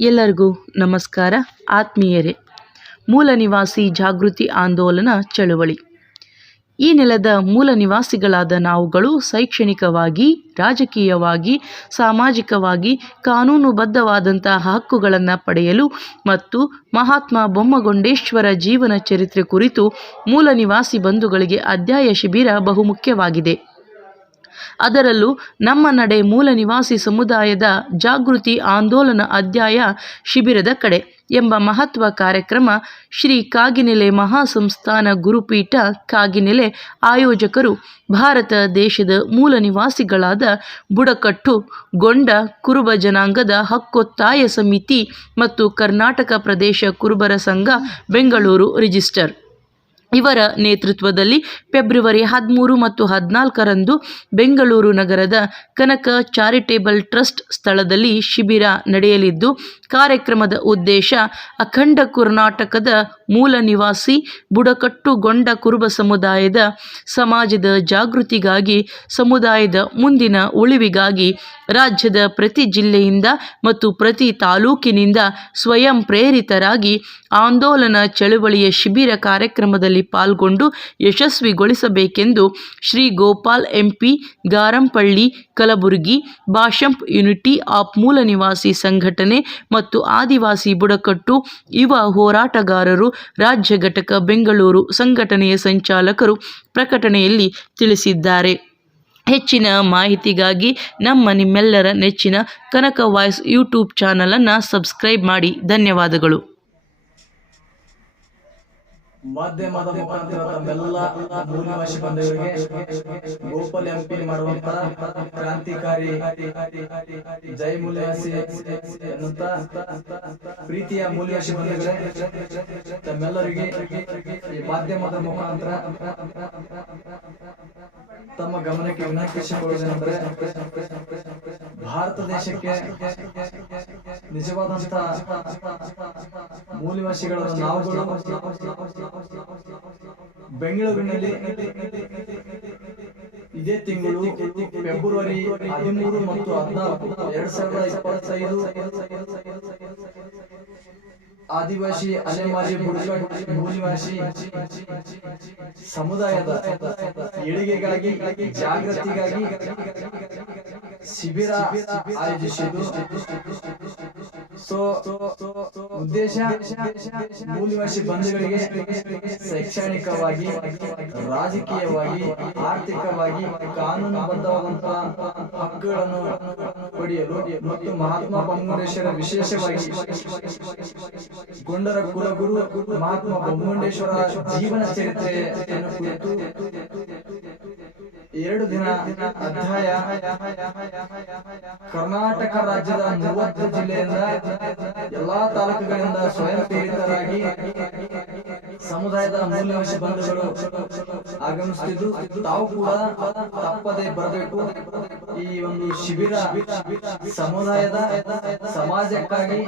ಎಲ್ಲರಿಗೂ ನಮಸ್ಕಾರ. ಆತ್ಮೀಯರೇ, ಮೂಲ ನಿವಾಸಿ ಜಾಗೃತಿ ಆಂದೋಲನ ಚಳುವಳಿ. ಈ ನೆಲದ ಮೂಲ ನಿವಾಸಿಗಳಾದ ನಾವುಗಳು ಶೈಕ್ಷಣಿಕವಾಗಿ, ರಾಜಕೀಯವಾಗಿ, ಸಾಮಾಜಿಕವಾಗಿ, ಕಾನೂನುಬದ್ಧವಾದಂತಹ ಹಕ್ಕುಗಳನ್ನು ಪಡೆಯಲು ಮತ್ತು ಮಹಾತ್ಮ ಬೊಮ್ಮಗೊಂಡೇಶ್ವರ ಜೀವನ ಚರಿತ್ರೆ ಕುರಿತು ಮೂಲ ನಿವಾಸಿ ಬಂಧುಗಳಿಗೆ ಅಧ್ಯಾಯ ಶಿಬಿರ ಬಹುಮುಖ್ಯವಾಗಿದೆ. ಅದರಲ್ಲೂ ನಮ್ಮ ನಡೆ ಮೂಲ ನಿವಾಸಿ ಸಮುದಾಯದ ಜಾಗೃತಿ ಆಂದೋಲನ ಅಧ್ಯಾಯ ಶಿಬಿರದ ಕಡೆ ಎಂಬ ಮಹತ್ವ ಕಾರ್ಯಕ್ರಮ ಶ್ರೀ ಕಾಗಿನೆಲೆ ಮಹಾಸಂಸ್ಥಾನ ಗುರುಪೀಠ ಕಾಗಿನೆಲೆ ಆಯೋಜಕರು ಭಾರತ ದೇಶದ ಮೂಲ ನಿವಾಸಿಗಳಾದ ಬುಡಕಟ್ಟು, ಗೊಂಡ, ಕುರುಬ ಜನಾಂಗದ ಹಕ್ಕೊತ್ತಾಯ ಸಮಿತಿ ಮತ್ತು ಕರ್ನಾಟಕ ಪ್ರದೇಶ ಕುರುಬರ ಸಂಘ, ಬೆಂಗಳೂರು ರಿಜಿಸ್ಟರ್. ಇವರ ನೇತೃತ್ವದಲ್ಲಿ ಫೆಬ್ರವರಿ ಹದಿಮೂರು ಮತ್ತು ಹದಿನಾಲ್ಕರಂದು ಬೆಂಗಳೂರು ನಗರದ ಕನಕ ಚಾರಿಟೇಬಲ್ ಟ್ರಸ್ಟ್ ಸ್ಥಳದಲ್ಲಿ ಶಿಬಿರ ನಡೆಯಲಿದ್ದು, ಕಾರ್ಯಕ್ರಮದ ಉದ್ದೇಶ ಅಖಂಡ ಕರ್ನಾಟಕದ ಮೂಲ ನಿವಾಸಿ ಬುಡಕಟ್ಟುಗೊಂಡ ಕುರುಬ ಸಮುದಾಯದ ಸಮಾಜದ ಜಾಗೃತಿಗಾಗಿ, ಸಮುದಾಯದ ಮುಂದಿನ ಉಳಿವಿಗಾಗಿ ರಾಜ್ಯದ ಪ್ರತಿ ಜಿಲ್ಲೆಯಿಂದ ಮತ್ತು ಪ್ರತಿ ತಾಲೂಕಿನಿಂದ ಸ್ವಯಂ ಪ್ರೇರಿತರಾಗಿ ಆಂದೋಲನ ಚಳುವಳಿಯ ಶಿಬಿರ ಕಾರ್ಯಕ್ರಮದಲ್ಲಿ ಪಾಲ್ಗೊಂಡು ಯಶಸ್ವಿಗೊಳಿಸಬೇಕೆಂದು Shri Gopal MP Garampalli Kalaburagi BAMCEF unity of ಮೂಲ ನಿವಾಸಿ ಸಂಘಟನೆ ಮತ್ತು ಆದಿವಾಸಿ ಬುಡಕಟ್ಟು ಯುವ ಹೋರಾಟಗಾರರು, ರಾಜ್ಯ ಘಟಕ ಬೆಂಗಳೂರು ಸಂಘಟನೆಯ ಸಂಚಾಲಕರು ಪ್ರಕಟಣೆಯಲ್ಲಿ ತಿಳಿಸಿದ್ದಾರೆ. ಹೆಚ್ಚಿನ ಮಾಹಿತಿಗಾಗಿ ನಮ್ಮ ನಿಮ್ಮೆಲ್ಲರ ನೆಚ್ಚಿನ ಕನಕ ವಾಯ್ಸ್ ಯೂಟ್ಯೂಬ್ ಚಾನಲನ್ನು ಸಬ್ಸ್ಕ್ರೈಬ್ ಮಾಡಿ. ಧನ್ಯವಾದಗಳು. ಮಾಧ್ಯಮದ ಮುಖಾಂತರ ತಮ್ಮೆಲ್ಲ ಭೂಮಿವಾಸಿ ಬಂಧುಗಳಿಗೆ ಗೋಪಾಲ್ ಎಂಪಿ ಮಾಡುವಂತ ಕ್ರಾಂತಿಕಾರಿ ಜೈ ಮೂಲ್ಯವಾಸಿ ಪ್ರೀತಿಯ ಮೂಲ್ಯವಾಸಿ ಬಂಧುಗಳೇ, ತಮ್ಮೆಲ್ಲರಿಗೆ ಈ ಮಾಧ್ಯಮದ ಮುಖಾಂತರ ತಮ್ಮ ಗಮನಕ್ಕೆ ವಿನಂತಿಸಿಕೊಳ್ಳುವುದೇನೆಂದರೆ ಭಾರತ ದೇಶಕ್ಕೆ ನಿಜವಾದಂತಹ ಮೂಲಿವಾಸಿಗಳ ಬೆಂಗಳೂರಿನಲ್ಲಿ ಇದೇ ತಿಂಗಳು ಫೆಬ್ರವರಿ ಹದಿಮೂರು ಮತ್ತು ಹದಿನಾಲ್ಕು ಎರಡ್ ಸಾವಿರದ ಇಪ್ಪತ್ತೈದು ಆದಿವಾಸಿ ಅಲೆಮಾರಿ ಮೂಲನಿವಾಸಿ ಸಮುದಾಯದ ಏಳಿಗೆಗಾಗಿ, ಜಾಗೃತಿಗಾಗಿ ಶಿಬಿರ ಉದ್ದೇಶ ಮೂಲವಾಸಿ ಬಂಧುಗಳಿಗೆ ಶೈಕ್ಷಣಿಕವಾಗಿ, ರಾಜಕೀಯವಾಗಿ, ಆರ್ಥಿಕವಾಗಿ ಕಾನೂನುಬದ್ಧವಾದಂತಹ ಹಕ್ಕುಗಳನ್ನು ಪಡೆಯಲು ಮತ್ತು ಮಹಾತ್ಮ ಬೊಮ್ಮುಂಡೇಶ್ವರ ವಿಶೇಷವಾಗಿ ಗೊಂಡರ ಕುಲಗುರು ಮಹಾತ್ಮ ಬೊಮ್ಮುಂಡೇಶ್ವರ ಜೀವನ ಚರಿತ್ರೆಯನ್ನು ಕುರಿತು ಎರಡು ದಿನ ಅಧ್ಯಾಯ ಕರ್ನಾಟಕ ರಾಜ್ಯದ ಮೂವತ್ತು ಜಿಲ್ಲೆಯಿಂದ ಎಲ್ಲಾ ತಾಲೂಕುಗಳಿಂದ ಸ್ವಯಂ ಪ್ರೇರಿತರಾಗಿ ಸಮುದಾಯದ ಮೂಲನಿವಾಸಿ ಬಂಧುಗಳು ಆಗಮಿಸುತ್ತಿದ್ದು ತಾವು ಕೂಡ ತಪ್ಪದೆ ಬರಬೇಕು. ಈ ಒಂದು ಶಿಬಿರ ಸಮುದಾಯದ ಸಮಾಜಕ್ಕಾಗಿ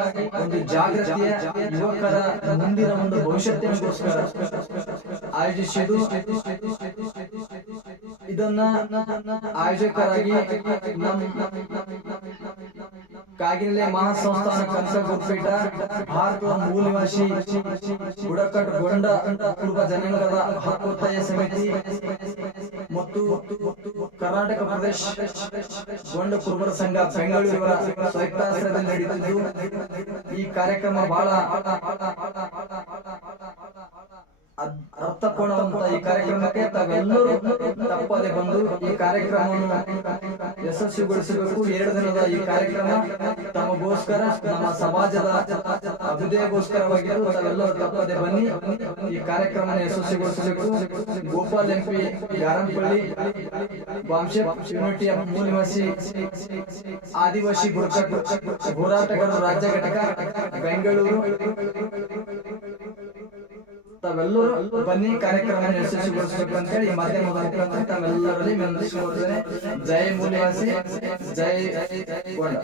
ಒಂದು ಜಾಗೃತಿಯ ಯುವಕರ ಮುಂದಿನ ಒಂದು ಭವಿಷ್ಯತ್ತಿನಗೋಸ್ಕರ ಆಯೋಜಿಸಿದ್ದು. ಇದನ್ನ ಆಯೋಜಕರಾಗಿ ಕಾಗಿನೆಲೆ ಮಹಾಸಂಸ್ಥಾನ ಕನಕ ಗುರುಪೀಠ ಭಾರತದ ಮೂಲನಿವಾಸಿ ಬುಡಕಟ್ಟು ಗೊಂಡ ಕುರುಬ ಜನಾಂಗದ ಹಕ್ಕೊತ್ತಾಯ ಸಮಿತಿ ಮತ್ತು ಕರ್ನಾಟಕ ಪ್ರದೇಶ ಗೊಂಡ ಕುರುಬರ ಸಂಘ ಬೆಂಗಳೂರಿನ ಸಂಯುಕ್ತಾಶ್ರಯದಲ್ಲಿ ನಡೆಯುತ್ತಿದ್ದು, ಈ ಕಾರ್ಯಕ್ರಮ ಬಹಳ ಅರ್ಥಪೂರ್ಣವಂತ ಈ ಕಾರ್ಯಕ್ರಮಕ್ಕೆ ತಾವೆಲ್ಲರೂ ತಪ್ಪದೆ ಬಂದು ಈ ಕಾರ್ಯಕ್ರಮವನ್ನು ಯಶಸ್ವಿಗೊಳಿಸಬೇಕು ಎರಡು ದಿನದ ಈ ಕಾರ್ಯಕ್ರಮ ತಮಗೋಸ್ಕರ, ನಮ್ಮ ಸಮಾಜದ ಅಭ್ಯುದಯಕ್ಕೋಸ್ಕರವಾಗಿದ್ದು ತಾವೆಲ್ಲರೂ ತಪ್ಪದೆ ಬನ್ನಿ. ಈ ಕಾರ್ಯಕ್ರಮ ಯಶಸ್ವಿಗೊಳಿಸಬೇಕು ಗೋಪಾಲ್ ಎಂಪಿ ಯಾರಂಪಳ್ಳಿ ವಂಶ ಯೂನಿಟಿ ಮೂಲನಿವಾಸಿ ಆದಿವಾಸಿ ಹೋರಾಟಗಾರ ಹೋರಾಟಗಾರರ ರಾಜ್ಯ ಘಟಕ, ಬೆಂಗಳೂರು ತಾವೆಲ್ಲರೂ ಬನ್ನಿ ಕಾರ್ಯಕ್ರಮ ಯಶಸ್ವಿಗೊಳಿಸಬೇಕು ಅಂತ ಹೇಳಿ ಮಾಧ್ಯಮದ ಮುಖಾಂತರ ತಾವೆಲ್ಲರಲ್ಲಿ ವಿನಂತಿಸಿಕೊಳ್ಳುತ್ತೇನೆ ಜೈ ಮೂಲನಿವಾಸಿ ಜೈ ಗೊಂಡ